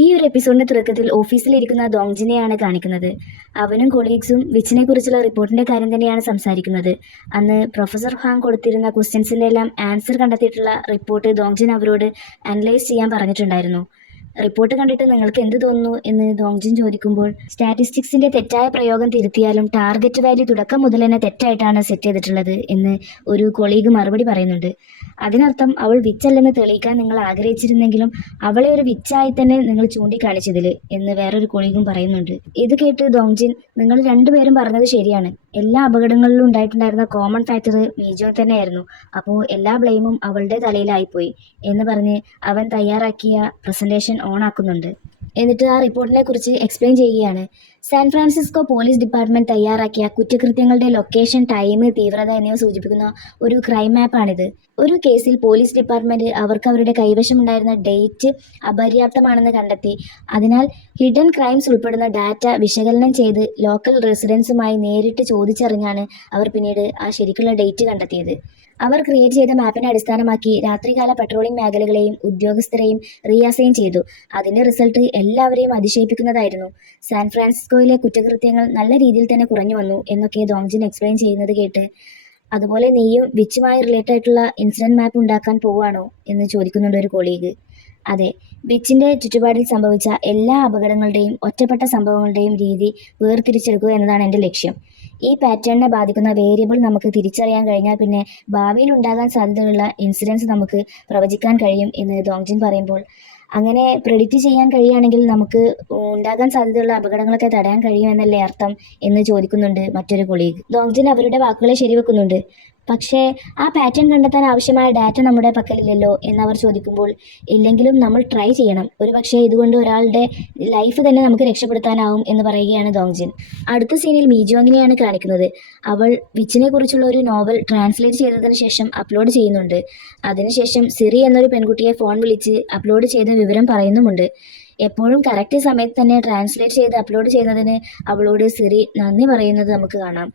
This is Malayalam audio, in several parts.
ഈ ഒരു എപ്പിസോഡിന്റെ തുടക്കത്തിൽ ഓഫീസിലിരിക്കുന്ന ദോങ്ജിനെയാണ് കാണിക്കുന്നത്. അവനും കൊളീഗ്സും വിച്ചിനെ കുറിച്ചുള്ള റിപ്പോർട്ടിന്റെ കാര്യം തന്നെയാണ് സംസാരിക്കുന്നത്. അന്ന് പ്രൊഫസർ ഹാങ് കൊടുത്തിരുന്ന ക്വസ്റ്റ്യൻസിന്റെ എല്ലാം ആൻസർ കണ്ടെത്തിയിട്ടുള്ള റിപ്പോർട്ട് ദോങ്ജിൻ അവരോട് അനലൈസ് ചെയ്യാൻ പറഞ്ഞിട്ടുണ്ടായിരുന്നു. റിപ്പോർട്ട് കണ്ടിട്ട് നിങ്ങൾക്ക് എന്ത് തോന്നുന്നു എന്ന് ദോങ്ജിൻ ചോദിക്കുമ്പോൾ, സ്റ്റാറ്റിസ്റ്റിക്സിന്റെ തെറ്റായ പ്രയോഗം തിരുത്തിയാലും ടാർഗറ്റ് വാല്യൂ തുടക്കം മുതൽ തന്നെ തെറ്റായിട്ടാണ് സെറ്റ് ചെയ്തിട്ടുള്ളത് എന്ന് ഒരു കൊളീഗ് മറുപടി പറയുന്നുണ്ട്. അതിനർത്ഥം അവൾ വിച്ചല്ലെന്ന് തെളിയിക്കാൻ നിങ്ങൾ ആഗ്രഹിച്ചിരുന്നെങ്കിലും അവളെ ഒരു വിച്ചായി തന്നെ നിങ്ങൾ ചൂണ്ടിക്കാണിച്ചതിൽ എന്ന് വേറൊരു കൊളീഗും പറയുന്നുണ്ട്. ഇത് കേട്ട് ദോങ്ജിൻ, നിങ്ങൾ രണ്ടുപേരും പറഞ്ഞത് ശരിയാണ്, എല്ലാ അപകടങ്ങളിലും ഉണ്ടായിട്ടുണ്ടായിരുന്ന കോമൺ ഫാക്ടർ മീജോ തന്നെയായിരുന്നു, അപ്പോൾ എല്ലാ ബ്ലെയിമും അവളുടെ തലയിലായിപ്പോയി എന്ന് പറഞ്ഞ് അവൻ തയ്യാറാക്കിയ പ്രസന്റേഷൻ ഓൺ ആക്കുന്നുണ്ട്. എന്നിട്ട് ആ റിപ്പോർട്ടിനെ കുറിച്ച് എക്സ്പ്ലെയിൻ ചെയ്യുകയാണ്. സാൻ ഫ്രാൻസിസ്കോ പോലീസ് ഡിപ്പാർട്ട്മെന്റ് തയ്യാറാക്കിയ കുറ്റകൃത്യങ്ങളുടെ ലൊക്കേഷൻ, ടൈം, തീവ്രത എന്നിവ സൂചിപ്പിക്കുന്ന ഒരു ക്രൈം മാപ്പാണിത്. ഒരു കേസിൽ പോലീസ് ഡിപ്പാർട്ട്മെന്റ് അവർക്ക് അവരുടെ കൈവശമുണ്ടായിരുന്ന ഡേറ്റ് അപര്യാപ്തമാണെന്ന് കണ്ടെത്തി. അതിനാൽ ഹിഡൻ ക്രൈംസ് ഉൾപ്പെടുന്ന ഡാറ്റ വിശകലനം ചെയ്ത് ലോക്കൽ റെസിഡൻസുമായി നേരിട്ട് ചോദിച്ചറിഞ്ഞാണ് അവർ പിന്നീട് ആ ശരിക്കുള്ള ഡേറ്റ് കണ്ടെത്തിയത്. അവർ ക്രിയേറ്റ് ചെയ്ത മാപ്പിനെ അടിസ്ഥാനമാക്കി രാത്രികാല പട്രോളിംഗ് മേഖലകളെയും ഉദ്യോഗസ്ഥരെയും റീഅസൈൻ ചെയ്തു. അതിന്റെ റിസൾട്ട് എല്ലാവരെയും അതിശയിപ്പിക്കുന്നതായിരുന്നു. സാൻ ഫ്രാൻസിസ്കോയിലെ കുറ്റകൃത്യങ്ങൾ നല്ല രീതിയിൽ തന്നെ കുറഞ്ഞു വന്നു എന്നൊക്കെ ദോങ്ജിൻ എക്സ്പ്ലെയിൻ ചെയ്യുന്നത് കേട്ട്, അതുപോലെ നീയും വിച്ചുമായി റിലേറ്റഡ് ആയിട്ടുള്ള ഇൻസിഡന്റ് മാപ്പ് ഉണ്ടാക്കാൻ പോവുകയാണോ എന്ന് ചോദിക്കുന്നുണ്ട് ഒരു കൊളീഗ്. അതെ, വിച്ചിന്റെ ചുറ്റുപാടിൽ സംഭവിച്ച എല്ലാ അപകടങ്ങളുടെയും ഒറ്റപ്പെട്ട സംഭവങ്ങളുടെയും രീതി വേർതിരിച്ചെടുക്കുക എന്നതാണ് എൻ്റെ ലക്ഷ്യം. ഈ പാറ്റേണിനെ ബാധിക്കുന്ന വേരിയബിൾ നമുക്ക് തിരിച്ചറിയാൻ കഴിഞ്ഞാൽ പിന്നെ ഭാവിയിൽ ഉണ്ടാകാൻ സാധ്യതയുള്ള ഇൻസിഡൻസ് നമുക്ക് പ്രവചിക്കാൻ കഴിയും എന്ന് ദോങ്ജിൻ പറയുമ്പോൾ, അങ്ങനെ പ്രെഡിക്റ്റ് ചെയ്യാൻ കഴിയുകയാണെങ്കിൽ നമുക്ക് ഉണ്ടാകാൻ സാധ്യതയുള്ള അപകടങ്ങളൊക്കെ തടയാൻ കഴിയും എന്നല്ലേ അർത്ഥം എന്ന് ചോദിക്കുന്നുണ്ട് മറ്റൊരു കൊളീഗ്. ദോങ്ജിൻ അവരുടെ വാക്കുകളെ ശരിവെക്കുന്നുണ്ട്. പക്ഷേ ആ പാറ്റേൺ കണ്ടെത്താൻ ആവശ്യമായ ഡാറ്റ നമ്മുടെ പക്കലില്ലല്ലോ എന്നവർ ചോദിക്കുമ്പോൾ, ഇല്ലെങ്കിലും നമ്മൾ ട്രൈ ചെയ്യണം, ഒരു പക്ഷേ ഇതുകൊണ്ട് ഒരാളുടെ ലൈഫ് തന്നെ നമുക്ക് രക്ഷപ്പെടുത്താനാവും എന്ന് പറയുകയാണ് ദോങ്ജിൻ. അടുത്ത സീനിൽ മീജോങ്ങിനെയാണ് കാണിക്കുന്നത്. അവൾ വിച്ചിനെ കുറിച്ചുള്ള ഒരു നോവൽ ട്രാൻസ്ലേറ്റ് ചെയ്തതിന് ശേഷം അപ്ലോഡ് ചെയ്യുന്നുണ്ട്. അതിനുശേഷം സിറി എന്നൊരു പെൺകുട്ടിയെ ഫോൺ വിളിച്ച് അപ്ലോഡ് ചെയ്ത വിവരം പറയുന്നുമുണ്ട്. എപ്പോഴും കറക്റ്റ് സമയത്ത് തന്നെ ട്രാൻസ്ലേറ്റ് ചെയ്ത് അപ്ലോഡ് ചെയ്യുന്നതിന് അവളോട് സിറി നന്ദി പറയുന്നത് നമുക്ക് കാണാം.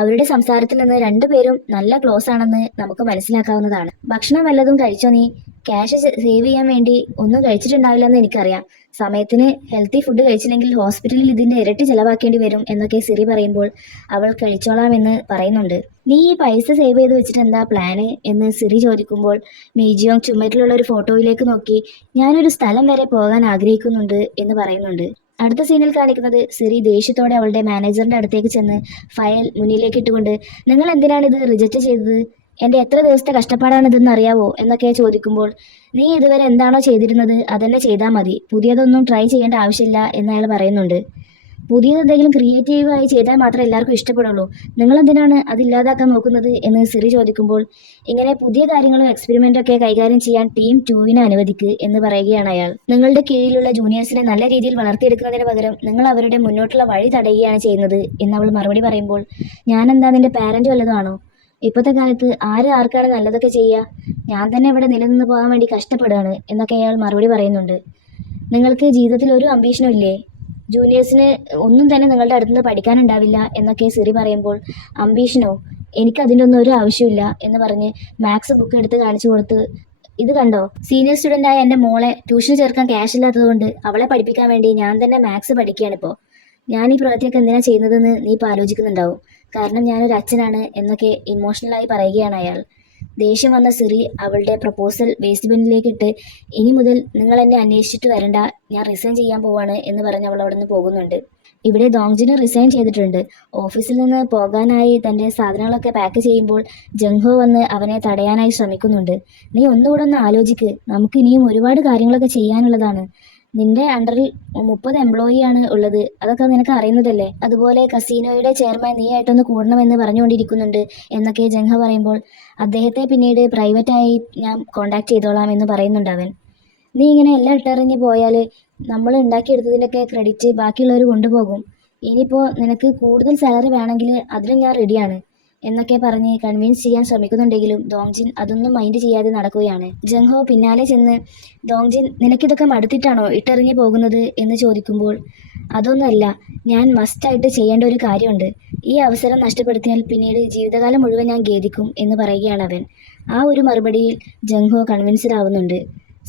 അവരുടെ സംസാരത്തിൽ നിന്ന് രണ്ടുപേരും നല്ല ക്ലോസ് ആണെന്ന് നമുക്ക് മനസ്സിലാക്കാവുന്നതാണ്. ഭക്ഷണം വല്ലതും കഴിച്ചോ നീ? ക്യാഷ് സേവ് ചെയ്യാൻ വേണ്ടി ഒന്നും കഴിച്ചിട്ടുണ്ടാവില്ലെന്ന് എനിക്കറിയാം. സമയത്തിന് ഹെൽത്തി ഫുഡ് കഴിച്ചില്ലെങ്കിൽ ഹോസ്പിറ്റലിൽ ഇതിന്റെ ഇരട്ടി ചെലവാക്കേണ്ടി വരും എന്നൊക്കെ സിറി പറയുമ്പോൾ, അവൾ കഴിച്ചോളാം എന്ന് പറയുന്നുണ്ട്. നീ ഈ പൈസ സേവ് ചെയ്ത് വെച്ചിട്ട് എന്താ പ്ലാന് എന്ന് സിറി ചോദിക്കുമ്പോൾ, മീജിയോങ് ചുമരിലുള്ള ഒരു ഫോട്ടോയിലേക്ക് നോക്കി ഞാനൊരു സ്ഥലം വരെ പോകാൻ ആഗ്രഹിക്കുന്നുണ്ട് എന്ന് പറയുന്നുണ്ട്. അടുത്ത സീനിൽ കാണിക്കുന്നത് സിറി ദേഷ്യത്തോടെ അവളുടെ മാനേജറിന്റെ അടുത്തേക്ക് ചെന്ന് ഫയൽ മുന്നിലേക്ക് ഇട്ടുകൊണ്ട്, നിങ്ങൾ എന്തിനാണ് ഇത് റിജക്റ്റ് ചെയ്തത്? എൻ്റെ എത്ര ദിവസത്തെ കഷ്ടപ്പാടാണിതെന്ന് അറിയാവോ എന്നൊക്കെ ചോദിക്കുമ്പോൾ, നീ ഇതുവരെ എന്താണോ ചെയ്തിരുന്നത് അതന്നെ ചെയ്താൽ മതി, പുതിയതൊന്നും ട്രൈ ചെയ്യേണ്ട ആവശ്യമില്ല എന്നയാൾ പറയുന്നുണ്ട്. പുതിയതെന്തെങ്കിലും ക്രിയേറ്റീവായി ചെയ്താൽ മാത്രമേ എല്ലാവർക്കും ഇഷ്ടപ്പെടുള്ളൂ, നിങ്ങളെന്തിനാണ് അതില്ലാതാക്കാൻ നോക്കുന്നത് എന്ന് സിറി ചോദിക്കുമ്പോൾ, ഇങ്ങനെ പുതിയ കാര്യങ്ങളും എക്സ്പെരിമെന്റൊക്കെ കൈകാര്യം ചെയ്യാൻ ടീം 2 അനുവദിക്ക് എന്ന് പറയുകയാണ് അയാൾ. നിങ്ങളുടെ കീഴിലുള്ള ജൂനിയേഴ്സിനെ നല്ല രീതിയിൽ വളർത്തിയെടുക്കുന്നതിന് പകരം നിങ്ങൾ അവരുടെ മുന്നോട്ടുള്ള വഴി തടയുകയാണ് ചെയ്യുന്നത് എന്നവൾ മറുപടി പറയുമ്പോൾ, ഞാനെന്താ നിന്റെ പാരന്റ് വല്ലതും ആണോ? ഇപ്പോഴത്തെ കാലത്ത് ആർക്കാണ് നല്ലതൊക്കെ ചെയ്യുക? ഞാൻ തന്നെ ഇവിടെ നിലനിന്ന് പോകാൻ വേണ്ടി കഷ്ടപ്പെടുകയാണ് എന്നൊക്കെ അയാൾ മറുപടി പറയുന്നുണ്ട്. നിങ്ങൾക്ക് ജീവിതത്തിൽ ഒരു അംബീഷനും ഇല്ലേ? ജൂനിയേഴ്സിന് ഒന്നും തന്നെ നിങ്ങളുടെ അടുത്തുനിന്ന് പഠിക്കാനുണ്ടാവില്ല എന്നൊക്കെ സിറി പറയുമ്പോൾ, അംബീഷനോ? എനിക്കതിൻ്റെ ഒന്നും ഒരു ആവശ്യമില്ല എന്ന് പറഞ്ഞ് മാത്സ് ബുക്ക് എടുത്ത് കാണിച്ചു കൊടുത്ത്, ഇത് കണ്ടോ, സീനിയർ സ്റ്റുഡൻ്റായ എൻ്റെ മോളെ ട്യൂഷൻ ചേർക്കാൻ ക്യാഷ് ഇല്ലാത്തതുകൊണ്ട് അവളെ പഠിപ്പിക്കാൻ വേണ്ടി ഞാൻ തന്നെ മാത്സ് പഠിക്കുകയാണിപ്പോൾ. ഞാൻ ഈ പ്രവൃത്തിയൊക്കെ എന്തിനാണ് ചെയ്യുന്നതെന്ന് നീ ഇപ്പോൾ ആലോചിക്കുന്നുണ്ടാവും, കാരണം ഞാനൊരു അച്ഛനാണ് എന്നൊക്കെ ഇമോഷണലായി പറയുകയാണ് അയാൾ. ദേഷ്യം വന്ന സിറി അവളുടെ പ്രപ്പോസൽ വേസ്റ്റ് ബിന്നിലേക്ക് ഇട്ട്, ഇനി മുതൽ നിങ്ങൾ എന്നെ അന്വേഷിച്ചിട്ട് വരണ്ട, ഞാൻ റിസൈൻ ചെയ്യാൻ പോവാണ് എന്ന് പറഞ്ഞ് അവൾ അവിടെ നിന്ന് പോകുന്നുണ്ട്. ഇവിടെ ദോങ്ജിന് റിസൈൻ ചെയ്തിട്ടുണ്ട്. ഓഫീസിൽ നിന്ന് പോകാനായി തൻ്റെ സാധനങ്ങളൊക്കെ പാക്ക് ചെയ്യുമ്പോൾ ജംഗ്ഹോ വന്ന് അവനെ തടയാനായി ശ്രമിക്കുന്നുണ്ട്. നീ ഒന്നുകൂടെ ഒന്ന് ആലോചിക്ക്, നമുക്ക് ഇനിയും ഒരുപാട് കാര്യങ്ങളൊക്കെ ചെയ്യാനുള്ളതാണ്. നിന്റെ അണ്ടറിൽ 30 എംപ്ലോയിയാണ് ഉള്ളത്, അതൊക്കെ നിനക്ക് അറിയുന്നതല്ലേ. അതുപോലെ കസീനോയുടെ ചെയർമാൻ നീ ആയിട്ടൊന്ന് കൂടണമെന്ന് പറഞ്ഞുകൊണ്ടിരിക്കുന്നുണ്ട് എന്നൊക്കെ ജംഗ്ഹോ പറയുമ്പോൾ, അദ്ദേഹത്തെ പിന്നീട് പ്രൈവറ്റായി ഞാൻ കോണ്ടാക്ട് ചെയ്തോളാം എന്ന് പറയുന്നുണ്ട് അവൻ. നീ ഇങ്ങനെ എല്ലാം ഇട്ടെറിഞ്ഞ് പോയാൽ നമ്മൾ ഉണ്ടാക്കിയെടുത്തതിൻ്റെയൊക്കെ ക്രെഡിറ്റ് ബാക്കിയുള്ളവർ കൊണ്ടുപോകും. ഇനിയിപ്പോൾ നിനക്ക് കൂടുതൽ സാലറി വേണമെങ്കിൽ അതിനും ഞാൻ റെഡിയാണ് എന്നൊക്കെ പറഞ്ഞ് കൺവിൻസ് ചെയ്യാൻ ശ്രമിക്കുന്നുണ്ടെങ്കിലും ദോങ്ജിൻ അതൊന്നും മൈൻഡ് ചെയ്യാതെ നടക്കുകയാണ്. ജംഗ്ഹോ പിന്നാലെ ചെന്ന്, ദോങ്ജിൻ നിനക്കിതൊക്കെ മടുത്തിട്ടാണോ ഇട്ടെറിഞ്ഞ് പോകുന്നത് എന്ന് ചോദിക്കുമ്പോൾ, അതൊന്നുമല്ല, ഞാൻ മസ്റ്റായിട്ട് ചെയ്യേണ്ട ഒരു കാര്യമുണ്ട്, ഈ അവസരം നഷ്ടപ്പെടുത്തിയാൽ പിന്നീട് ജീവിതകാലം മുഴുവൻ ഞാൻ ഖേദിക്കും എന്ന് പറയുകയാണ് അവൻ. ആ ഒരു മറുപടിയിൽ ജംഗ്ഹോ കൺവിൻസ്ഡ് ആവുന്നുണ്ട്.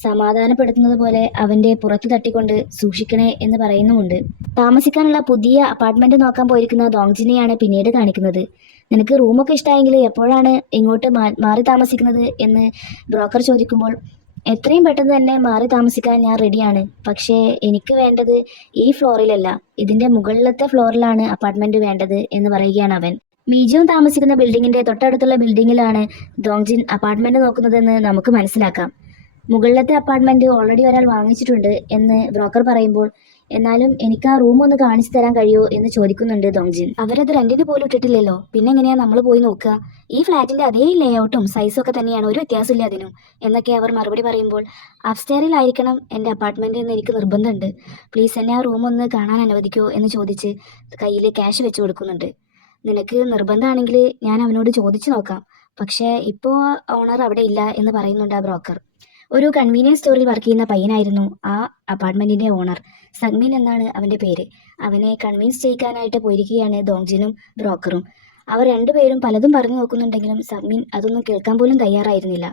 സമാധാനപ്പെടുത്തുന്നത് പോലെ അവൻ്റെ പുറത്ത് തട്ടിക്കൊണ്ട് സൂക്ഷിക്കണേ എന്ന് പറയുന്നുമുണ്ട്. താമസിക്കാനുള്ള പുതിയ അപ്പാർട്ട്മെന്റ് നോക്കാൻ പോയിരിക്കുന്ന ദോങ്ജിനെയാണ് പിന്നീട് കാണിക്കുന്നത്. നിനക്ക് റൂമൊക്കെ ഇഷ്ടമായെങ്കിൽ എപ്പോഴാണ് ഇങ്ങോട്ട് മാറി താമസിക്കുന്നത് എന്ന് ബ്രോക്കർ ചോദിക്കുമ്പോൾ, എത്രയും പെട്ടെന്ന് തന്നെ മാറി താമസിക്കാൻ ഞാൻ റെഡിയാണ്. പക്ഷേ എനിക്ക് വേണ്ടത് ഈ ഫ്ലോറിലല്ല, ഇതിൻ്റെ മുകളിലത്തെ ഫ്ലോറിലാണ് അപ്പാർട്ട്മെന്റ് വേണ്ടത് എന്ന് പറയുകയാണ് അവൻ. മീജോൻ താമസിക്കുന്ന ബിൽഡിങ്ങിന്റെ തൊട്ടടുത്തുള്ള ബിൽഡിങ്ങിലാണ് ദോങ്ജിൻ അപ്പാർട്ട്മെന്റ് നോക്കുന്നതെന്ന് നമുക്ക് മനസ്സിലാക്കാം. മുകളിലത്തെ അപ്പാർട്ട്മെന്റ് ഓൾറെഡി ഒരാൾ വാങ്ങിച്ചിട്ടുണ്ട് എന്ന് ബ്രോക്കർ പറയുമ്പോൾ, എന്നാലും എനിക്ക് ആ റൂം ഒന്ന് കാണിച്ചു തരാൻ കഴിയുമോ എന്ന് ചോദിക്കുന്നുണ്ട് ദോങ്ജിൻ. അവരത് റെന്റിന് പോലും ഇട്ടിട്ടില്ലല്ലോ, പിന്നെ എങ്ങനെയാ നമ്മൾ പോയി നോക്കുക? ഈ ഫ്ലാറ്റിന്റെ അതേ ലേഔട്ടും സൈസും ഒക്കെ തന്നെയാണ്, ഒരു വ്യത്യാസമില്ല അതിനും എന്നൊക്കെ അവർ മറുപടി പറയുമ്പോൾ, അപ്സ്റ്റെയറിലായിരിക്കണം എൻ്റെ അപ്പാർട്ട്മെന്റ് എന്ന് എനിക്ക് നിർബന്ധമുണ്ട്, പ്ലീസ് എന്നെ ആ റൂം ഒന്ന് കാണാൻ അനുവദിക്കുമോ എന്ന് ചോദിച്ച് കയ്യിൽ ക്യാഷ് വെച്ച് കൊടുക്കുന്നുണ്ട്. നിനക്ക് നിർബന്ധമാണെങ്കിൽ ഞാൻ അവനോട് ചോദിച്ചു നോക്കാം, പക്ഷേ ഇപ്പോൾ ഓണർ അവിടെ ഇല്ല എന്ന് പറയുന്നുണ്ട് ആ ബ്രോക്കർ. ഒരു കൺവീനിയൻസ് സ്റ്റോറിൽ വർക്ക് ചെയ്യുന്ന പയ്യനായിരുന്നു ആ അപ്പാർട്ട്മെന്റിന്റെ ഓണർ. സഗ്മിൻ എന്നാണ് അവന്റെ പേര്. അവനെ കൺവിൻസ് ചെയ്യിക്കാനായിട്ട് പോയിരിക്കുകയാണ് ദോങ്ജിനും ബ്രോക്കറും. അവർ രണ്ടുപേരും പലതും പറഞ്ഞു നോക്കുന്നുണ്ടെങ്കിലും സഗ്മിൻ അതൊന്നും കേൾക്കാൻ പോലും തയ്യാറായിരുന്നില്ല.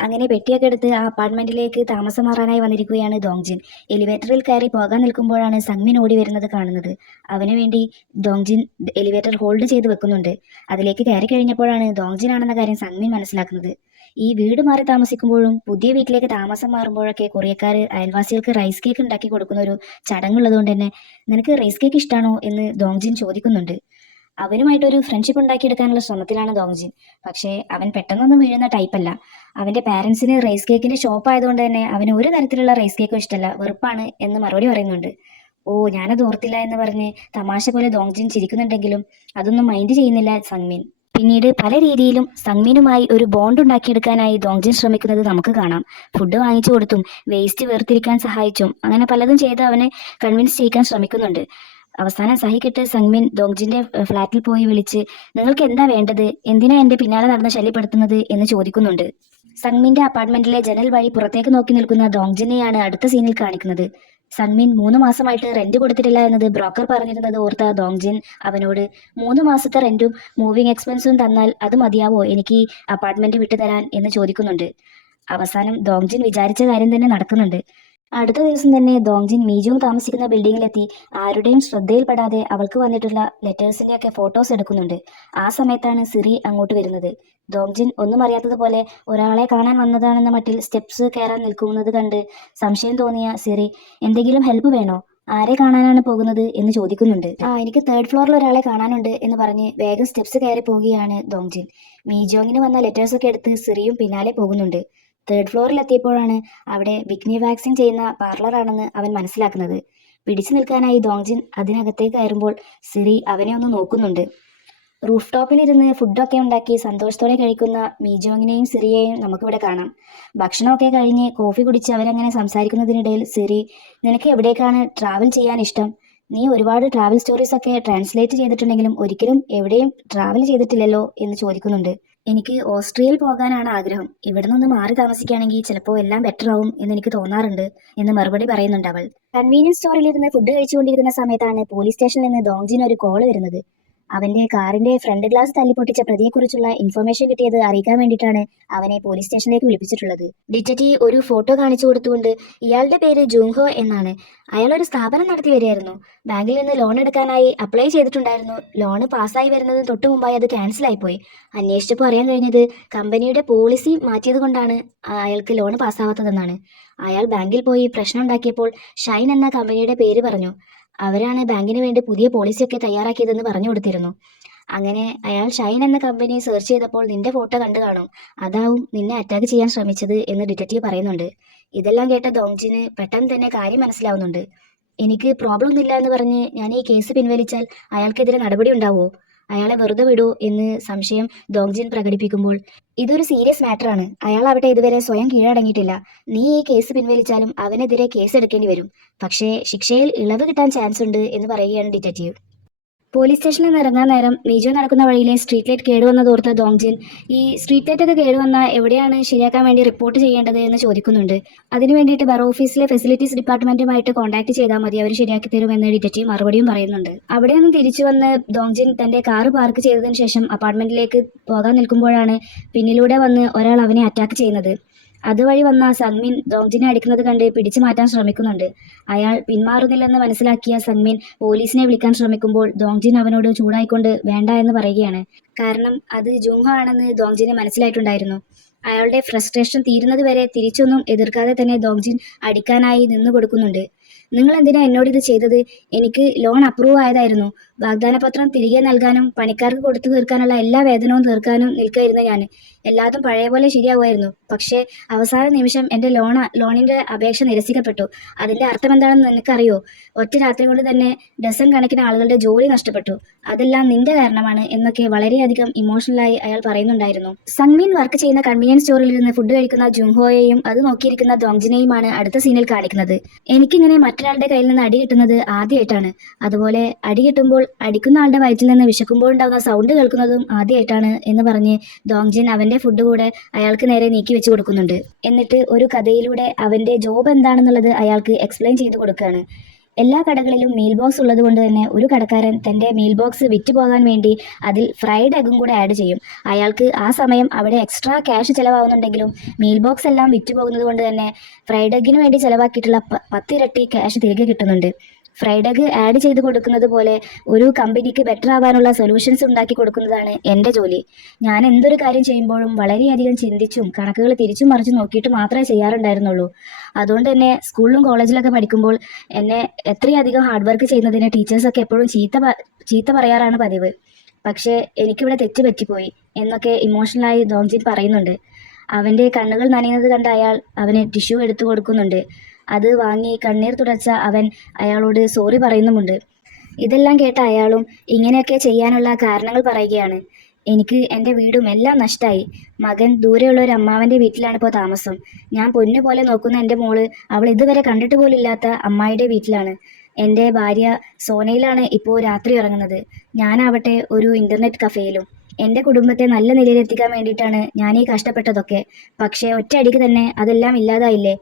അങ്ങനെ പെട്ടിയൊക്കെ എടുത്ത് ആ അപ്പാർട്ട്മെന്റിലേക്ക് താമസം മാറാനായി വന്നിരിക്കുകയാണ് ദോങ്ജിൻ. എലിവേറ്ററിൽ കയറി പോകാൻ നിൽക്കുമ്പോഴാണ് സഗ്മിൻ ഓടി വരുന്നത് കാണുന്നത്. അവന് വേണ്ടി ദോങ്ജിൻ എലിവേറ്റർ ഹോൾഡ് ചെയ്ത് വെക്കുന്നുണ്ട്. അതിലേക്ക് കയറി കഴിഞ്ഞപ്പോഴാണ് ദോങ്ജിൻ ആണെന്ന കാര്യം സഗ്മിൻ മനസ്സിലാക്കുന്നത്. ഈ വീട് മാറി താമസിക്കുമ്പോഴും പുതിയ വീട്ടിലേക്ക് താമസം മാറുമ്പോഴൊക്കെ കൊറിയക്കാർ അയൽവാസികൾക്ക് റൈസ് കേക്ക് ഉണ്ടാക്കി കൊടുക്കുന്ന ഒരു ചടങ്ങുള്ളതുകൊണ്ട് തന്നെ, നിനക്ക് റൈസ് കേക്ക് ഇഷ്ടമാണോ എന്ന് ദോങ്ജിൻ ചോദിക്കുന്നുണ്ട്. അവനുമായിട്ടൊരു ഫ്രണ്ട്ഷിപ്പ് ഉണ്ടാക്കിയെടുക്കാനുള്ള ശ്രമത്തിലാണ് ദോങ്ജിൻ. പക്ഷേ അവൻ പെട്ടെന്നൊന്നും വീഴുന്ന ടൈപ്പല്ല. അവന്റെ പാരൻസിന് റൈസ് കേക്കിന്റെ ഷോപ്പ് ആയതുകൊണ്ട് തന്നെ അവന് ഒരു തരത്തിലുള്ള റൈസ് കേക്കും ഇഷ്ടമല്ല, വെറുപ്പാണ് എന്ന് മറുപടി പറയുന്നുണ്ട്. ഓ, ഞാനത് ഓർത്തില്ല എന്ന് പറഞ്ഞ് തമാശ പോലെ ദോങ്ജിൻ ചിരിക്കുന്നുണ്ടെങ്കിലും അതൊന്നും മൈൻഡ് ചെയ്യുന്നില്ല സങ്മിൻ. പിന്നീട് പല രീതിയിലും സങ്മിനുമായി ഒരു ബോണ്ട് ഉണ്ടാക്കിയെടുക്കാനായി ദോങ്ജിൻ ശ്രമിക്കുന്നത് നമുക്ക് കാണാം. ഫുഡ് വാങ്ങിച്ചു കൊടുത്തും വേസ്റ്റ് വേർതിരിക്കാൻ സഹായിച്ചും അങ്ങനെ പലതും ചെയ്ത് അവനെ കൺവിൻസ് ചെയ്യിക്കാൻ ശ്രമിക്കുന്നുണ്ട്. അവസാനം സഹിക്കിട്ട് സങ്മിൻ ദോങ്ജിന്റെ ഫ്ലാറ്റിൽ പോയി വിളിച്ച്, നിങ്ങൾക്ക് എന്താ വേണ്ടത്, എന്തിനാ എന്റെ പിന്നാലെ നടന്ന് ശല്യപ്പെടുത്തുന്നത് എന്ന് ചോദിക്കുന്നുണ്ട്. സങ്മിന്റെ അപ്പാർട്ട്മെന്റിലെ ജനൽ വഴി പുറത്തേക്ക് നോക്കി നിൽക്കുന്ന ദോങ്ജിനെയാണ് അടുത്ത സീനിൽ കാണിക്കുന്നത്. സൺമിൻ 3 മാസമായിട്ട് റെന്റ് കൊടുത്തിട്ടില്ല എന്നത് ബ്രോക്കർ പറഞ്ഞിരുന്നത് ഓർത്ത ദോങ്ജിൻ അവനോട്, 3 മാസത്തെ റെന്റും മൂവിംഗ് എക്സ്പെൻസും തന്നാൽ അത് മതിയാവോ എനിക്ക് അപ്പാർട്ട്മെന്റ് വിട്ടുതരാൻ എന്ന് ചോദിക്കുന്നുണ്ട്. അവസാനം ദോങ്ജിൻ വിചാരിച്ച കാര്യം തന്നെ നടക്കുന്നുണ്ട്. അടുത്ത ദിവസം തന്നെ ദോങ്ജിൻ മീജോങ് താമസിക്കുന്ന ബിൽഡിങ്ങിലെത്തി ആരുടെയും ശ്രദ്ധയിൽപ്പെടാതെ അവൾക്ക് വന്നിട്ടുള്ള ലെറ്റേഴ്സിന്റെയൊക്കെ ഫോട്ടോസ് എടുക്കുന്നുണ്ട്. ആ സമയത്താണ് സിറി അങ്ങോട്ട് വരുന്നത്. ദോങ്ജിൻ ഒന്നും അറിയാത്തതുപോലെ ഒരാളെ കാണാൻ വന്നതാണെന്ന മട്ടിൽ സ്റ്റെപ്സ് കയറാൻ നിൽക്കുന്നത് കണ്ട് സംശയം തോന്നിയ സിറി, എന്തെങ്കിലും ഹെൽപ്പ് വേണോ, ആരെ കാണാനാണ് പോകുന്നത് എന്ന് ചോദിക്കുന്നുണ്ട്. എനിക്ക് 3rd ഫ്ലോറിൽ ഒരാളെ കാണാനുണ്ട് എന്ന് പറഞ്ഞ് വേഗം സ്റ്റെപ്സ് കയറി പോവുകയാണ് ദോങ്ജിൻ. മീജോങ്ങിന് വന്ന ലെറ്റേഴ്സൊക്കെ എടുത്ത് സിറിയും പിന്നാലെ പോകുന്നുണ്ട്. 3rd ഫ്ലോറിൽ എത്തിയപ്പോഴാണ് അവിടെ ബിക്നി വാക്സിൻ ചെയ്യുന്ന പാർലറാണെന്ന് അവൻ മനസ്സിലാക്കുന്നത്. പിടിച്ചു നിൽക്കാനായി ദോങ്ജിൻ അതിനകത്തേക്ക് കയറുമ്പോൾ സിറി അവനെ ഒന്ന് നോക്കുന്നുണ്ട്. റൂഫ് ടോപ്പിലിരുന്ന് ഫുഡൊക്കെ ഉണ്ടാക്കി സന്തോഷത്തോടെ കഴിക്കുന്ന മീജോങ്ങിനെയും സിറിയെയും നമുക്കിവിടെ കാണാം. ഭക്ഷണമൊക്കെ കഴിഞ്ഞ് കോഫി കുടിച്ച് അവരങ്ങനെ സംസാരിക്കുന്നതിനിടയിൽ സിറി, നിനക്ക് എവിടേക്കാണ് ട്രാവൽ ചെയ്യാൻ ഇഷ്ടം? നീ ഒരുപാട് ട്രാവൽ സ്റ്റോറീസ് ഒക്കെ ട്രാൻസ്ലേറ്റ് ചെയ്തിട്ടുണ്ടെങ്കിലും ഒരിക്കലും എവിടെയും ട്രാവൽ ചെയ്തിട്ടില്ലല്ലോ എന്ന് ചോദിക്കുന്നുണ്ട്. എനിക്ക് ഓസ്ട്രിയയിൽ പോകാനാണ് ആഗ്രഹം. ഇവിടെ നിന്ന് മാറി താമസിക്കുകയാണെങ്കിൽ ചിലപ്പോൾ എല്ലാം ബെറ്റർ ആവും എന്ന് എനിക്ക് തോന്നാറുണ്ട് എന്ന് മറുപടി പറയുന്നുണ്ട് അവൾ. കൺവീനിയൻസ് സ്റ്റോറിലിരുന്ന് ഫുഡ് കഴിച്ചുകൊണ്ടിരിക്കുന്ന സമയത്താണ് പോലീസ് സ്റ്റേഷനിൽ നിന്ന് ദോങ്ജിന് ഒരു കോൾ വരുന്നത്. അവന്റെ കാറിന്റെ ഫ്രണ്ട് ഗ്ലാസ് തല്ലിപ്പൊട്ടിച്ച പ്രതിയെക്കുറിച്ചുള്ള ഇൻഫർമേഷൻ കിട്ടിയത് അറിയിക്കാൻ വേണ്ടിയിട്ടാണ് അവനെ പോലീസ് സ്റ്റേഷനിലേക്ക് വിളിപ്പിച്ചിട്ടുള്ളത്. ഡിറ്റക്റ്റീവ് ഒരു ഫോട്ടോ കാണിച്ചു കൊടുത്തുകൊണ്ട്, ഇയാളുടെ പേര് ജൂങ്ഹോ എന്നാണ്, അയാൾ ഒരു സ്ഥാപനം നടത്തി വരികയായിരുന്നു, ബാങ്കിൽ നിന്ന് ലോൺ എടുക്കാനായി അപ്ലൈ ചെയ്തിട്ടുണ്ടായിരുന്നു, ലോണ് പാസ്സായി വരുന്നതിന് തൊട്ട് മുമ്പായി അത് ക്യാൻസലായിപ്പോയി. അന്വേഷിച്ചപ്പോൾ അറിയാൻ കഴിഞ്ഞത് കമ്പനിയുടെ പോളിസി മാറ്റിയത് കൊണ്ടാണ് അയാൾക്ക് ലോണ് പാസ്സാവാത്തതെന്നാണ്. അയാൾ ബാങ്കിൽ പോയി പ്രശ്നം ഉണ്ടാക്കിയപ്പോൾ ഷൈൻ എന്ന കമ്പനിയുടെ പേര് പറഞ്ഞു. അവരാണ് ബാങ്കിന് വേണ്ടി പുതിയ പോളിസിയൊക്കെ തയ്യാറാക്കിയതെന്ന് പറഞ്ഞു കൊടുത്തിരുന്നു. അങ്ങനെ അയാൾ ഷൈൻ എന്ന കമ്പനി സെർച്ച് ചെയ്തപ്പോൾ നിന്റെ ഫോട്ടോ കണ്ടു കാണും, അതാവും നിന്നെ അറ്റാക്ക് ചെയ്യാൻ ശ്രമിച്ചത് എന്ന് ഡിറ്റക്റ്റീവ് പറയുന്നുണ്ട്. ഇതെല്ലാം കേട്ട ദോങ്ജിന് പെട്ടെന്ന് തന്നെ കാര്യം മനസ്സിലാവുന്നുണ്ട്. എനിക്ക് പ്രോബ്ലം ഒന്നുമില്ല എന്ന് പറഞ്ഞ് ഞാൻ ഈ കേസ് പിൻവലിച്ചാൽ അയാൾക്കെതിരെ നടപടി ഉണ്ടാവുമോ, അയാളെ വെറുതെ വിടുമോ എന്ന് സംശയം ദോങ്ജിൻ പ്രകടിപ്പിക്കുമ്പോൾ, ഇതൊരു സീരിയസ് മാറ്ററാണ്, അയാൾ അവിടെ ഇതുവരെ സ്വയം കീഴടങ്ങിയിട്ടില്ല, നീ ഈ കേസ് പിൻവലിച്ചാലും അവനെതിരെ കേസ് എടുക്കേണ്ടി വരും, പക്ഷേ ശിക്ഷയിൽ ഇളവ് കിട്ടാൻ ചാൻസ് ഉണ്ട് എന്ന് പറയുകയാണ് ഡിറ്റക്റ്റീവ്. പോലീസ് സ്റ്റേഷനിൽ നിന്ന് ഇറങ്ങാൻ നേരം മീജോ നടക്കുന്ന വഴിയിലെ സ്ട്രീറ്റ് ലൈറ്റ് കേടുവന്നതോർത്ത ദോങ്ജിൻ ഈ സ്ട്രീറ്റ് ലൈറ്റ് ഒക്കെ കേടുവന്നാൽ എവിടെയാണ് ശരിയാക്കാൻ വേണ്ടി റിപ്പോർട്ട് ചെയ്യേണ്ടത് എന്ന് ചോദിക്കുന്നുണ്ട്. അതിനു വേണ്ടിയിട്ട് ബറോ ഓഫീസിലെ ഫെസിലിറ്റീസ് ഡിപ്പാർട്ട്മെന്റുമായിട്ട് കോൺടാക്ട് ചെയ്താൽ മതി, അവർ ശരിയാക്കി തരുമെന്ന് ഡിറ്റക്റ്റീവ് മറുപടിയും പറയുന്നുണ്ട്. അവിടെ നിന്ന് തിരിച്ചു വന്ന് ദോങ്ജിൻ തന്റെ കാറ് പാർക്ക് ചെയ്തതിനു ശേഷം അപ്പാർട്ട്മെന്റിലേക്ക് പോകാൻ നിൽക്കുമ്പോഴാണ് പിന്നിലൂടെ വന്ന് ഒരാൾ അവനെ അറ്റാക്ക് ചെയ്യുന്നത്. അതുവഴി വന്ന സങ്മിൻ ദോങ്ജിനെ അടിക്കുന്നത് കണ്ട് പിടിച്ചു മാറ്റാൻ ശ്രമിക്കുന്നുണ്ട്. അയാൾ പിന്മാറുന്നില്ലെന്ന് മനസ്സിലാക്കിയ സങ്മിൻ പോലീസിനെ വിളിക്കാൻ ശ്രമിക്കുമ്പോൾ ദോങ്ജിൻ അവനോട് ചൂടായിക്കൊണ്ട് വേണ്ട എന്ന് പറയുകയാണ്. കാരണം അത് ജൂങ്ഹോ ആണെന്ന് ദോങ്ജിന് മനസ്സിലായിട്ടുണ്ടായിരുന്നു. അയാളുടെ ഫ്രസ്ട്രേഷൻ തീരുന്നത് വരെ തിരിച്ചൊന്നും എതിർക്കാതെ തന്നെ ദോങ്ജിൻ അടിക്കാനായി നിന്നു കൊടുക്കുന്നുണ്ട്. നിങ്ങൾ എന്തിനാ എന്നോട് ഇത് ചെയ്തത്? എനിക്ക് ലോൺ അപ്രൂവ് ആയതായിരുന്നു. വാഗ്ദാനപത്രം തിരികെ നൽകാനും പണിക്കാർക്ക് കൊടുത്തു തീർക്കാനുള്ള എല്ലാ വേതനവും തീർക്കാനും നിൽക്കുകയായിരുന്നു ഞാൻ. എല്ലാതും പഴയ പോലെ ശരിയാവുമായിരുന്നു. പക്ഷേ അവസാന നിമിഷം എൻ്റെ ലോണിൻ്റെ അപേക്ഷ നിരസിക്കപ്പെട്ടു. അതിൻ്റെ അർത്ഥം എന്താണെന്ന് നിനക്കറിയോ? ഒറ്റ രാത്രി കൊണ്ട് തന്നെ ഡസൻ കണക്കിന് ആളുകളുടെ ജോലി നഷ്ടപ്പെട്ടു. അതെല്ലാം നിന്റെ കാരണമാണ് എന്നൊക്കെ വളരെയധികം ഇമോഷണലായി അയാൾ പറയുന്നുണ്ടായിരുന്നു. സങ്മിൻ വർക്ക് ചെയ്യുന്ന കൺവീനിയൻസ് സ്റ്റോറിൽ ഇരുന്ന് ഫുഡ് കഴിക്കുന്ന ജുങ്ഹോയെയും അത് നോക്കിയിരിക്കുന്ന ദോങ്ജിനെയുമാണ് അടുത്ത സീനിൽ കാണിക്കുന്നത്. എനിക്കിങ്ങനെ മറ്റൊരാളുടെ കയ്യിൽ നിന്ന് അടി കിട്ടുന്നത് ആദ്യമായിട്ടാണ്. അതുപോലെ അടി കിട്ടുമ്പോൾ അടിക്കുന്ന ആളുടെ വയറ്റിൽ നിന്ന് വിശക്കുമ്പോൾ ഉണ്ടാകുന്ന സൗണ്ട് കേൾക്കുന്നതും ആദ്യമായിട്ടാണ് എന്ന് പറഞ്ഞ് ദോങ്ജിൻ അവന്റെ ഫുഡ് കൂടെ അയാൾക്ക് നേരെ നീക്കി വെച്ച് കൊടുക്കുന്നുണ്ട്. എന്നിട്ട് ഒരു കഥയിലൂടെ അവന്റെ ജോബ് എന്താണെന്നുള്ളത് അയാൾക്ക് എക്സ്പ്ലെയിൻ ചെയ്ത് കൊടുക്കുകയാണ്. എല്ലാ കടകളിലും മീൽ ബോക്സ് ഉള്ളത് കൊണ്ട് തന്നെ ഒരു കടക്കാരൻ തൻ്റെ മീൽ ബോക്സ് വിറ്റ് പോകാൻ വേണ്ടി അതിൽ ഫ്രൈഡ് എഗ്ഗും കൂടെ ആഡ് ചെയ്യും. അയാൾക്ക് ആ സമയം അവിടെ എക്സ്ട്രാ ക്യാഷ് ചിലവാകുന്നുണ്ടെങ്കിലും മീൽ ബോക്സ് എല്ലാം വിറ്റ് പോകുന്നത് കൊണ്ട് തന്നെ ഫ്രൈഡ് എഗ്ഗിന് വേണ്ടി ചിലവാക്കിയിട്ടുള്ള 10 ഇരട്ടി ക്യാഷ് തിരികെ കിട്ടുന്നുണ്ട്. ഫ്രൈഡ് എഗ്ഗ് ആഡ് ചെയ്ത് കൊടുക്കുന്നത് പോലെ ഒരു കമ്പനിക്ക് ബെറ്റർ ആവാനുള്ള സൊല്യൂഷൻസ് ഉണ്ടാക്കി കൊടുക്കുന്നതാണ് എൻ്റെ ജോലി. ഞാൻ എന്തൊരു കാര്യം ചെയ്യുമ്പോഴും വളരെയധികം ചിന്തിച്ചും കണക്കുകൾ തിരിച്ചും മറിച്ചും നോക്കിയിട്ട് മാത്രമേ ചെയ്യാറുണ്ടായിരുന്നുള്ളൂ. അതുകൊണ്ട് തന്നെ സ്കൂളിലും കോളേജിലൊക്കെ പഠിക്കുമ്പോൾ എന്നെ എത്രയധികം ഹാർഡ് വർക്ക് ചെയ്യുന്നതിന് ടീച്ചേഴ്സൊക്കെ എപ്പോഴും ചീത്ത പറയാറാണ് പതിവ്. പക്ഷേ എനിക്കിവിടെ തെറ്റ് പറ്റിപ്പോയി എന്നൊക്കെ ഇമോഷണലായി ദോങ്ജിൻ പറയുന്നുണ്ട്. അവൻ്റെ കണ്ണുകൾ നനയുന്നത് കണ്ട അയാൾ അവന് ടിഷ്യൂ എടുത്തു കൊടുക്കുന്നുണ്ട്. അത് വാങ്ങി കണ്ണീർ തുടച്ച അവൻ അയാളോട് സോറി പറയുന്നുമുണ്ട്. ഇതെല്ലാം കേട്ട അയാളും ഇങ്ങനെയൊക്കെ ചെയ്യാനുള്ള കാരണങ്ങൾ പറയുകയാണ്. എനിക്ക് എൻ്റെ വീടും എല്ലാം നഷ്ടമായി. മകൻ ദൂരെയുള്ള ഒരു അമ്മാവൻ്റെ വീട്ടിലാണ് ഇപ്പോൾ താമസം. ഞാൻ പൊന്നു പോലെ നോക്കുന്ന എൻ്റെ മോള് അവൾ ഇതുവരെ കണ്ടിട്ട് പോലില്ലാത്ത അമ്മായിയുടെ വീട്ടിലാണ്. എൻ്റെ ഭാര്യ സോനയിലാണ് ഇപ്പോൾ രാത്രി ഇറങ്ങുന്നത്. ഞാനാവട്ടെ ഒരു ഇൻ്റർനെറ്റ് കഫേയിലും. എൻ്റെ കുടുംബത്തെ നല്ല നിലയിലെത്തിക്കാൻ വേണ്ടിയിട്ടാണ് ഞാൻ ഈ കഷ്ടപ്പെട്ടതൊക്കെ. പക്ഷേ ഒറ്റയടിക്ക് തന്നെ അതെല്ലാം ഇല്ലാതായില്ലേ.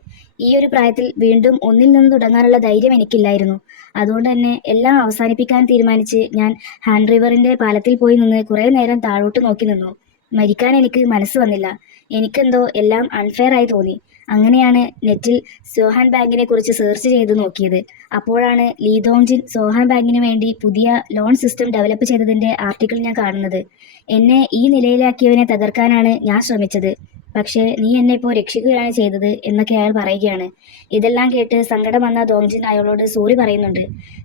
ഈ ഒരു പ്രായത്തിൽ വീണ്ടും ഒന്നിൽ നിന്ന് തുടങ്ങാനുള്ള ധൈര്യം എനിക്കില്ലായിരുന്നു. അതുകൊണ്ട് തന്നെ എല്ലാം അവസാനിപ്പിക്കാൻ തീരുമാനിച്ച് ഞാൻ ഹാൻഡ് റിവറിൻ്റെ പാലത്തിൽ പോയി നിന്ന് കുറേ നേരം താഴോട്ട് നോക്കി നിന്നു. മരിക്കാൻ എനിക്ക് മനസ്സ് വന്നില്ല. എനിക്കെന്തോ എല്ലാം അൺഫെയർ ആയി തോന്നി. അങ്ങനെയാണ് നെറ്റിൽ സോഹാൻ ബാങ്കിനെ കുറിച്ച് സെർച്ച് ചെയ്ത് നോക്കിയത്. അപ്പോഴാണ് ലീ ദോങ്ജിൻ സോഹാൻ ബാങ്കിന് വേണ്ടി പുതിയ ലോൺ സിസ്റ്റം ഡെവലപ്പ് ചെയ്തതിൻ്റെ ആർട്ടിക്കിൾ ഞാൻ കാണുന്നത്. എന്നെ ഈ നിലയിലാക്കിയവനെ തകർക്കാനാണ് ഞാൻ ശ്രമിച്ചത്. പക്ഷേ നീ എന്നെ ഇപ്പോൾ രക്ഷിക്കുകയാണ് ചെയ്തത് എന്നൊക്കെ അയാൾ പറയുകയാണ്. ഇതെല്ലാം കേട്ട് സങ്കടം വന്ന ദോങ്ജിൻ അയാളോട് സോറി പറയുന്നുണ്ട്.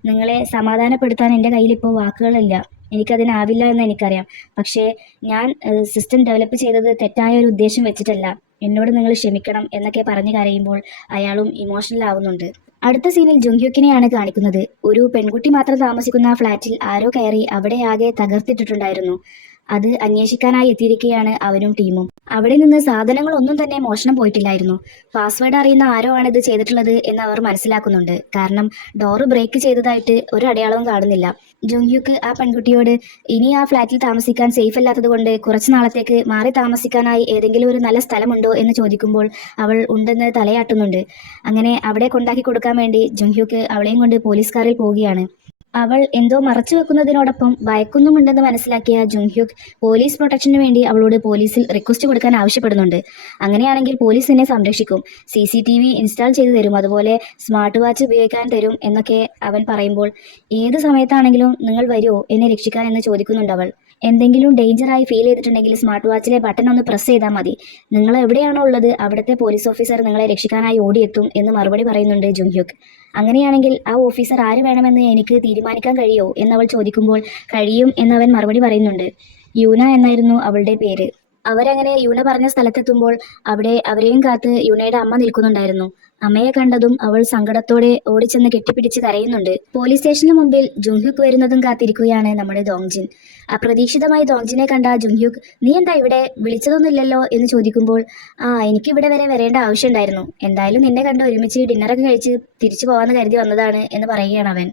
നിങ്ങളെ സമാധാനപ്പെടുത്താൻ എൻ്റെ കയ്യിലിപ്പോൾ വാക്കുകളില്ല. എനിക്കതിനാവില്ല എന്ന് എനിക്കറിയാം. പക്ഷേ ഞാൻ സിസ്റ്റം ഡെവലപ്പ് ചെയ്തത് തെറ്റായ ഒരു ഉദ്ദേശം വെച്ചിട്ടല്ല. എന്നോട് നിങ്ങൾ ക്ഷമിക്കണം എന്നൊക്കെ പറഞ്ഞു കരയുമ്പോൾ അയാളും ഇമോഷണൽ ആവുന്നുണ്ട്. അടുത്ത സീനിൽ ജുങ്ഹ്യുക്കിനെയാണ് കാണിക്കുന്നത്. ഒരു പെൺകുട്ടി മാത്രം താമസിക്കുന്ന ഫ്ലാറ്റിൽ ആരോ കയറി അവിടെ ആകെ തകർത്തിട്ടിട്ടുണ്ടായിരുന്നു. അത് അന്വേഷിക്കാനായി എത്തിയിരിക്കുകയാണ് അവനും ടീമും. അവിടെ നിന്ന് സാധനങ്ങളൊന്നും തന്നെ മോഷണം പോയിട്ടില്ലായിരുന്നു. പാസ്വേഡ് അറിയുന്ന ആരോ ആണ് ഇത് ചെയ്തിട്ടുള്ളത് എന്ന് അവർ മനസ്സിലാക്കുന്നുണ്ട്. കാരണം ഡോറ് ബ്രേക്ക് ചെയ്തതായിട്ട് ഒരു അടയാളവും കാണുന്നില്ല. ജുങ്ഹ്യുക്ക് ആ പെൺകുട്ടിയോട് ഇനി ആ ഫ്ലാറ്റിൽ താമസിക്കാൻ സേഫ് അല്ലാത്തത് കൊണ്ട് കുറച്ച് നാളത്തേക്ക് മാറി താമസിക്കാനായി ഏതെങ്കിലും ഒരു നല്ല സ്ഥലമുണ്ടോ എന്ന് ചോദിക്കുമ്പോൾ അവൾ ഉണ്ടെന്ന് തലയാട്ടുന്നുണ്ട്. അങ്ങനെ അവിടെ കൊണ്ടാക്കി കൊടുക്കാൻ വേണ്ടി ജുങ്ഹ്യുക്ക് അവളെയും കൊണ്ട് പോലീസ് കാറിൽ പോവുകയാണ്. അവൾ എന്തോ മറച്ചു വെക്കുന്നതിനോടൊപ്പം ഭയക്കുന്നുമുണ്ടെന്ന് മനസ്സിലാക്കിയ ജുങ്ഹ്യുക്ക് പോലീസ് പ്രൊട്ടക്ഷന് വേണ്ടി അവളോട് പോലീസിൽ റിക്വസ്റ്റ് കൊടുക്കാൻ ആവശ്യപ്പെടുന്നുണ്ട്. അങ്ങനെയാണെങ്കിൽ പോലീസ് എന്നെ സംരക്ഷിക്കും, CCTV ഇൻസ്റ്റാൾ ചെയ്തു തരും, അതുപോലെ സ്മാർട്ട് വാച്ച് ഉപയോഗിക്കാൻ തരും എന്നൊക്കെ അവൻ പറയുമ്പോൾ ഏത് സമയത്താണെങ്കിലും നിങ്ങൾ വരുമോ എന്നെ രക്ഷിക്കാൻ എന്ന് ചോദിക്കുന്നുണ്ട് അവൾ. എന്തെങ്കിലും ഡേഞ്ചറായി ഫീൽ ചെയ്തിട്ടുണ്ടെങ്കിൽ സ്മാർട്ട് വാച്ചിലെ ബട്ടൺ ഒന്ന് പ്രസ് ചെയ്താൽ മതി. നിങ്ങൾ എവിടെയാണോ ഉള്ളത് അവിടുത്തെ പോലീസ് ഓഫീസർ നിങ്ങളെ രക്ഷിക്കാനായി ഓടിയെത്തും എന്ന് മറുപടി പറയുന്നുണ്ട് ജുങ്ഹ്യുക്ക്. അങ്ങനെയാണെങ്കിൽ ആ ഓഫീസർ ആര് വേണമെന്ന് എനിക്ക് തീരുമാനിക്കാൻ കഴിയുമോ എന്നവൾ ചോദിക്കുമ്പോൾ കഴിയും എന്നവൻ മറുപടി പറയുന്നുണ്ട്. യൂന എന്നായിരുന്നു അവളുടെ പേര്. അവരങ്ങനെ യൂന പറഞ്ഞ സ്ഥലത്തെത്തുമ്പോൾ അവിടെ അവരെയും കാത്ത് യൂനയുടെ അമ്മ നിൽക്കുന്നുണ്ടായിരുന്നു. അമ്മയെ കണ്ടതും അവൾ സങ്കടത്തോടെ ഓടിച്ചെന്ന് കെട്ടിപ്പിടിച്ച് കരയുന്നുണ്ട്. പോലീസ് സ്റ്റേഷന് മുമ്പിൽ ജുങ്ഹ്യുക്ക് വരുന്നതും കാത്തിരിക്കുകയാണ് നമ്മുടെ ദോങ്ജിൻ. അപ്രതീക്ഷിതമായി ദോങ്ജിനെ കണ്ട ജുങ്ഹ്യുക്ക് നീ എന്താ ഇവിടെ, വിളിച്ചതൊന്നുമില്ലല്ലോ എന്ന് ചോദിക്കുമ്പോൾ എനിക്കിവിടെ വരെ വരേണ്ട ആവശ്യമുണ്ടായിരുന്നു. എന്തായാലും നിന്നെ കണ്ട് ഒരുമിച്ച് ഡിന്നറൊക്കെ കഴിച്ച് തിരിച്ചു പോകാമെന്ന് കരുതി വന്നതാണ് എന്ന് പറയുകയാണ് അവൻ.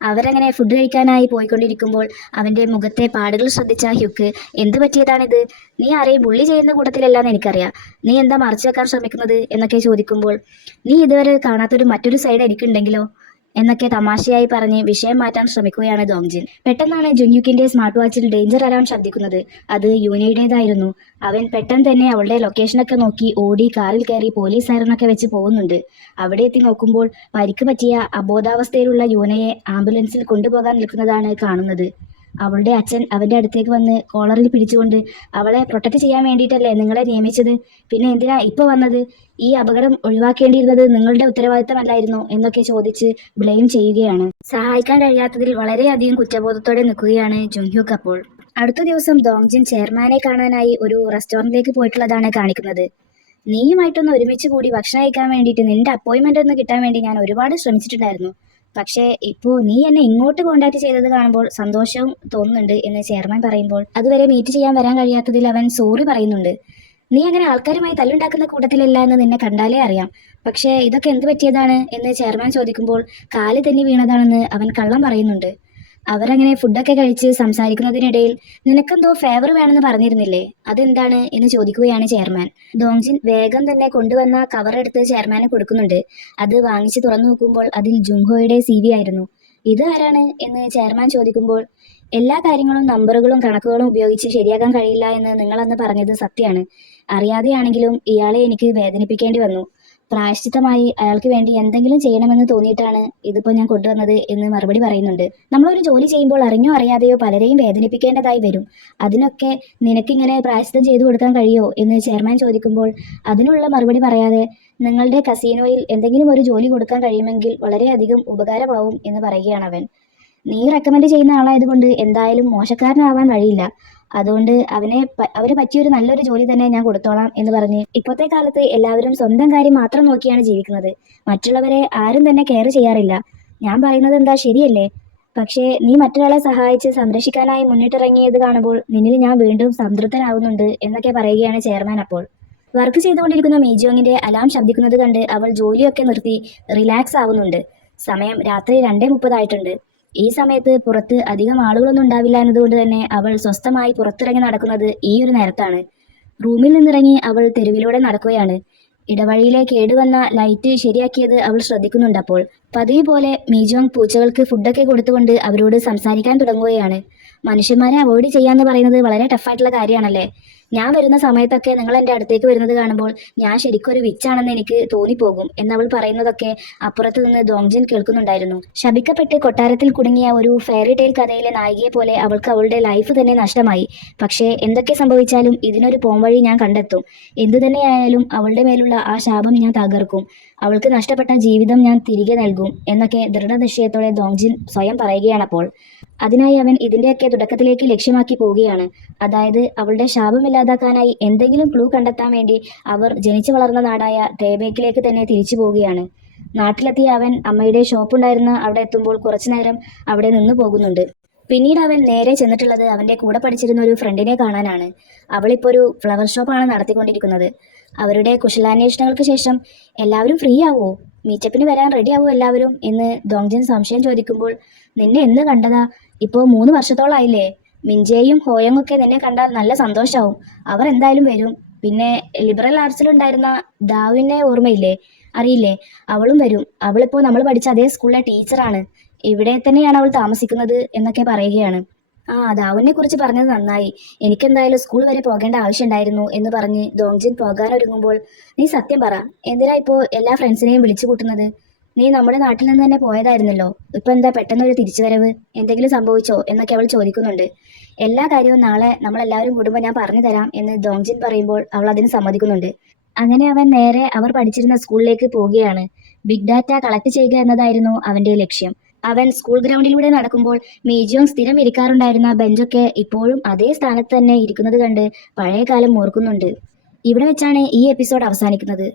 അവരങ്ങനെ ഫുഡ് കഴിക്കാനായി പോയിക്കൊണ്ടിരിക്കുമ്പോൾ അവൻ്റെ മുഖത്തെ പാടുകൾ ശ്രദ്ധിച്ച ഹ്യുക്ക് എന്ത് പറ്റിയതാണിത്? നീ ആരെയും ബുള്ളി ചെയ്യുന്ന കൂട്ടത്തിലല്ലാന്ന് എനിക്കറിയാം. നീ എന്താ മറച്ചു വെക്കാൻ ശ്രമിക്കുന്നത് എന്നൊക്കെ ചോദിക്കുമ്പോൾ നീ ഇതുവരെ കാണാത്തൊരു മറ്റൊരു സൈഡ് എനിക്കുണ്ടെങ്കിലോ? എന്നൊക്കെ തമാശയായി പറഞ്ഞ് വിഷയം മാറ്റാൻ ശ്രമിക്കുകയാണ് ദോങ്ജിൻ. പെട്ടെന്നാണ് ജുൻയുക്കിന്റെ സ്മാർട്ട് വാച്ചിൽ ഡേഞ്ചർ അലാം ശബ്ദിക്കുന്നത്. അത് യൂനയുടേതായിരുന്നു. അവൻ പെട്ടെന്ന് തന്നെ അവളുടെ ലൊക്കേഷനൊക്കെ നോക്കി ഓടി കാറിൽ കയറി പോലീസ് സൈറനൊക്കെ വെച്ച് പോകുന്നുണ്ട്. അവിടെ എത്തി നോക്കുമ്പോൾ പരിക്ക് പറ്റിയ അബോധാവസ്ഥയിലുള്ള യൂനയെ ആംബുലൻസിൽ കൊണ്ടുപോകാൻ നിൽക്കുന്നതാണ് കാണുന്നത്. അവളുടെ അച്ഛൻ അവന്റെ അടുത്തേക്ക് വന്ന് കോളറിൽ പിടിച്ചുകൊണ്ട്, അവളെ പ്രൊട്ടക്ട് ചെയ്യാൻ വേണ്ടിയിട്ടല്ലേ നിങ്ങളെ നിയമിച്ചത്, പിന്നെ എന്തിനാ ഇപ്പൊ വന്നത്? ഈ അപകടം ഒഴിവാക്കേണ്ടിയിരുന്നത് നിങ്ങളുടെ ഉത്തരവാദിത്തമല്ലായിരുന്നോ എന്നൊക്കെ ചോദിച്ച് ബ്ലെയിം ചെയ്യുകയാണ്. സഹായിക്കാൻ കഴിയാത്തതിൽ വളരെയധികം കുറ്റബോധത്തോടെ നിൽക്കുകയാണ് ജുൻഹ്യൂക്ക്. അപ്പോൾ അടുത്ത ദിവസം ദോങ്ജിൻ ചെയർമാനെ കാണാനായി ഒരു റെസ്റ്റോറന്റിലേക്ക് പോയിട്ടുള്ളതാണ് കാണിക്കുന്നത്. നീയുമായിട്ടൊന്ന് ഒരുമിച്ച് കൂടി ഭക്ഷണം കഴിക്കാൻ വേണ്ടിയിട്ട് നിന്റെ അപ്പോയിന്റ്മെന്റ് ഒന്ന് കിട്ടാൻ വേണ്ടി ഞാൻ ഒരുപാട് ശ്രമിച്ചിട്ടുണ്ടായിരുന്നു. പക്ഷേ ഇപ്പോൾ നീ എന്നെ ഇങ്ങോട്ട് കോണ്ടാക്ട് ചെയ്തത് കാണുമ്പോൾ സന്തോഷവും തോന്നുന്നുണ്ട് എന്ന് ചെയർമാൻ പറയുമ്പോൾ, അതുവരെ മീറ്റ് ചെയ്യാൻ വരാൻ കഴിയാത്തതിൽ അവൻ സോറി പറയുന്നുണ്ട്. നീ അങ്ങനെ ആൾക്കാരുമായി തല്ലുണ്ടാക്കുന്ന കൂട്ടത്തിലല്ല എന്ന് നിന്നെ കണ്ടാലേ അറിയാം. പക്ഷേ ഇതൊക്കെ എന്ത് പറ്റിയതാണ് എന്ന് ചെയർമാൻ ചോദിക്കുമ്പോൾ കാല് തെന്നി വീണതാണെന്ന് അവൻ കള്ളം പറയുന്നുണ്ട്. അവരങ്ങനെ ഫുഡൊക്കെ കഴിച്ച് സംസാരിക്കുന്നതിനിടയിൽ, നിനക്കെന്തോ ഫേവർ വേണമെന്ന് പറഞ്ഞിരുന്നില്ലേ, അതെന്താണ് എന്ന് ചോദിക്കുകയാണ് ചെയർമാൻ. ദോങ്ജിൻ വേഗം തന്നെ കൊണ്ടുവന്ന കവർ എടുത്ത് ചെയർമാന് കൊടുക്കുന്നുണ്ട്. അത് വാങ്ങിച്ച് തുറന്നു നോക്കുമ്പോൾ അതിൽ ജുങ്ഹോയുടെ CV ആയിരുന്നു. ഇത് ആരാണ് എന്ന് ചെയർമാൻ ചോദിക്കുമ്പോൾ, എല്ലാ കാര്യങ്ങളും നമ്പറുകളും കണക്കുകളും ഉപയോഗിച്ച് ശരിയാക്കാൻ കഴിയില്ല എന്ന് നിങ്ങളന്ന് പറഞ്ഞത് സത്യമാണ്. അറിയാതെയാണെങ്കിലും ഇയാളെ എനിക്ക് വേദനിപ്പിക്കേണ്ടി വന്നു. പ്രായശ്ചിത്തമായി അയാൾക്ക് വേണ്ടി എന്തെങ്കിലും ചെയ്യണമെന്ന് തോന്നിയിട്ടാണ് ഇതിപ്പോൾ ഞാൻ കൊണ്ടുവന്നത് എന്ന് മറുപടി പറയുന്നുണ്ട്. നമ്മളൊരു ജോലി ചെയ്യുമ്പോൾ അറിഞ്ഞോ അറിയാതെയോ പലരെയും വേദനിപ്പിക്കേണ്ടതായി വരും. അതിനൊക്കെ നിനക്കിങ്ങനെ പ്രായശ്ചിത്തം ചെയ്തു കൊടുക്കാൻ കഴിയോ എന്ന് ചെയർമാൻ ചോദിക്കുമ്പോൾ അതിനുള്ള മറുപടി പറയാതെ, നിങ്ങളുടെ കസീനോയിൽ എന്തെങ്കിലും ഒരു ജോലി കൊടുക്കാൻ കഴിയുമെങ്കിൽ വളരെയധികം ഉപകാരമാവും എന്ന് പറയുകയാണ് അവൻ. നീ റെക്കമെൻഡ് ചെയ്യുന്ന ആളായതുകൊണ്ട് എന്തായാലും മോശക്കാരനാവാൻ വഴിയില്ല. അതുകൊണ്ട് അവന് പറ്റിയൊരു നല്ലൊരു ജോലി തന്നെ ഞാൻ കൊടുത്തോളാം എന്ന് പറഞ്ഞ്, ഇപ്പോഴത്തെ കാലത്ത് എല്ലാവരും സ്വന്തം കാര്യം മാത്രം നോക്കിയാണ് ജീവിക്കുന്നത്. മറ്റുള്ളവരെ ആരും തന്നെ കെയർ ചെയ്യാറില്ല. ഞാൻ പറയുന്നത് എന്താ ശരിയല്ലേ? പക്ഷേ നീ മറ്റൊരാളെ സഹായിച്ച് സംരക്ഷിക്കാനായി മുന്നിട്ടിറങ്ങിയത് കാണുമ്പോൾ നിന്നിൽ ഞാൻ വീണ്ടും സംതൃപ്തനാവുന്നുണ്ട് എന്നൊക്കെ പറയുകയാണ് ചെയർമാൻ. അപ്പോൾ വർക്ക് ചെയ്തുകൊണ്ടിരിക്കുന്ന മീജിയോങ്ങിന്റെ അലാം ശബ്ദിക്കുന്നത് കണ്ട് അവൾ ജോലിയൊക്കെ നിർത്തി റിലാക്സ് ആവുന്നുണ്ട്. സമയം രാത്രി 2:30 ആയിട്ടുണ്ട്. ഈ സമയത്ത് പുറത്ത് അധികം ആളുകളൊന്നും ഉണ്ടാവില്ല എന്നതുകൊണ്ട് തന്നെ അവൾ സ്വസ്ഥമായി പുറത്തിറങ്ങി നടക്കുന്നത് ഈ ഒരു നേരത്താണ്. റൂമിൽ നിന്നിറങ്ങി അവൾ തെരുവിലൂടെ നടക്കുകയാണ്. ഇടവഴിയിലെ കേടുവന്ന ലൈറ്റ് ശരിയാക്കിയത് അവൾ ശ്രദ്ധിക്കുന്നുണ്ട്. അപ്പോൾ പതിവ് പോലെ മീജോങ് പൂച്ചകൾക്ക് ഫുഡൊക്കെ കൊടുത്തുകൊണ്ട് അവരോട് സംസാരിക്കാൻ തുടങ്ങുകയാണ്. മനുഷ്യന്മാരെ അവോയ്ഡ് ചെയ്യാന്ന് പറയുന്നത് വളരെ ടഫായിട്ടുള്ള കാര്യമാണല്ലേ. ഞാൻ വരുന്ന സമയത്തൊക്കെ നിങ്ങൾ എൻ്റെ അടുത്തേക്ക് വരുന്നത് കാണുമ്പോൾ ഞാൻ ശരിക്കും ഒരു വിച്ചാണെന്ന് എനിക്ക് തോന്നിപ്പോകും എന്നവൾ പറയുന്നതൊക്കെ അപ്പുറത്ത് നിന്ന് ദോങ്ജിൻ കേൾക്കുന്നുണ്ടായിരുന്നു. ശപിക്കപ്പെട്ട് കൊട്ടാരത്തിൽ കുടുങ്ങിയ ഒരു ഫെയറി ടെയിൽ കഥയിലെ നായികയെ പോലെ അവൾക്ക് അവളുടെ ലൈഫ് തന്നെ നഷ്ടമായി. പക്ഷേ എന്തൊക്കെ സംഭവിച്ചാലും ഇതിനൊരു പോംവഴി ഞാൻ കണ്ടെത്തും. എന്തു തന്നെയായാലും അവളുടെ മേലുള്ള ആ ശാപം ഞാൻ തകർക്കും. അവൾക്ക് നഷ്ടപ്പെട്ട ജീവിതം ഞാൻ തിരികെ നൽകും എന്നൊക്കെ ദൃഢനിശ്ചയത്തോടെ ദോങ്ജിൻ സ്വയം പറയുകയാണ്. അപ്പോൾ അതിനായി അവൻ ഇതിൻ്റെയൊക്കെ തുടക്കത്തിലേക്ക് ലക്ഷ്യമാക്കി പോവുകയാണ്. അതായത് അവളുടെ ശാപമില്ലാതാക്കാനായി എന്തെങ്കിലും ക്ലൂ കണ്ടെത്താൻ വേണ്ടി അവർ ജനിച്ചു വളർന്ന നാടായ ടേബേക്കിലേക്ക് തന്നെ തിരിച്ചു പോവുകയാണ്. നാട്ടിലെത്തിയ അവൻ അമ്മയുടെ ഷോപ്പുണ്ടായിരുന്ന അവിടെ എത്തുമ്പോൾ കുറച്ചുനേരം അവിടെ നിന്ന് പോകുന്നുണ്ട്. പിന്നീട് അവൻ നേരെ ചെന്നിട്ടുള്ളത് അവൻ്റെ കൂടെ പഠിച്ചിരുന്ന ഒരു ഫ്രണ്ടിനെ കാണാനാണ്. അവളിപ്പോൾ ഒരു ഫ്ലവർ ഷോപ്പാണ് നടത്തിക്കൊണ്ടിരിക്കുന്നത്. അവരുടെ കുശലാന്വേഷണങ്ങൾക്ക് ശേഷം, എല്ലാവരും ഫ്രീ ആവോ, മീറ്റപ്പിന് വരാൻ റെഡി ആവോ എല്ലാവരും എന്ന് ദോങ്ജിൻ സംശയം ചോദിക്കുമ്പോൾ, നിന്നെ എന്ന് കണ്ടതാ, ഇപ്പോൾ 3 വർഷത്തോളായില്ലേ. മിൻജയും ഹോയങ്ങും ഒക്കെ നിന്നെ കണ്ടാൽ നല്ല സന്തോഷാവും. അവർ എന്തായാലും വരും. പിന്നെ ലിബറൽ ആർട്സിലുണ്ടായിരുന്ന ദാവിനെ ഓർമ്മയില്ലേ, അറിയില്ലേ, അവളും വരും. അവളിപ്പോൾ നമ്മൾ പഠിച്ച അതേ സ്കൂളിലെ ടീച്ചറാണ്. ഇവിടെ തന്നെയാണ് അവൾ താമസിക്കുന്നത് എന്നൊക്കെ പറയുകയാണ്. ആ, ദാവിനെ കുറിച്ച് പറഞ്ഞത് നന്നായി. എനിക്കെന്തായാലും സ്കൂൾ വരെ പോകേണ്ട ആവശ്യമുണ്ടായിരുന്നു എന്ന് പറഞ്ഞ് ദോങ്ജിൻ പോകാനൊരുങ്ങുമ്പോൾ, നീ സത്യം പറ, എന്തിനാ ഇപ്പോൾ എല്ലാ ഫ്രണ്ട്സിനെയും വിളിച്ചു കൂട്ടുന്നത്? നീ നമ്മുടെ നാട്ടിൽ നിന്ന് തന്നെ പോയതായിരുന്നല്ലോ, ഇപ്പൊ എന്താ പെട്ടെന്നൊരു തിരിച്ചുവരവ്, എന്തെങ്കിലും സംഭവിച്ചോ എന്നൊക്കെ അവൾ ചോദിക്കുന്നുണ്ട്. എല്ലാ കാര്യവും നാളെ നമ്മളെല്ലാവരും കൂടുമ്പോൾ ഞാൻ പറഞ്ഞു തരാം എന്ന് ദോങ്ജിൻ പറയുമ്പോൾ അവൾ അതിന് സമ്മതിക്കുന്നുണ്ട്. അങ്ങനെ അവൻ നേരെ അവർ പഠിച്ചിരുന്ന സ്കൂളിലേക്ക് പോവുകയാണ്. ബിഗ് ഡാറ്റ കളക്ട് ചെയ്യുക എന്നതായിരുന്നു അവന്റെ ലക്ഷ്യം. അവൻ സ്കൂൾ ഗ്രൗണ്ടിലൂടെ നടക്കുമ്പോൾ മീജിയോങ് സ്ഥിരം ഇരിക്കാറുണ്ടായിരുന്ന ബെഞ്ചൊക്കെ ഇപ്പോഴും അതേ സ്ഥാനത്ത് തന്നെ ഇരിക്കുന്നത് കണ്ട് പഴയ കാലം ഓർക്കുന്നുണ്ട്. ഇവിടെ വെച്ചാണ് ഈ എപ്പിസോഡ് അവസാനിക്കുന്നത്.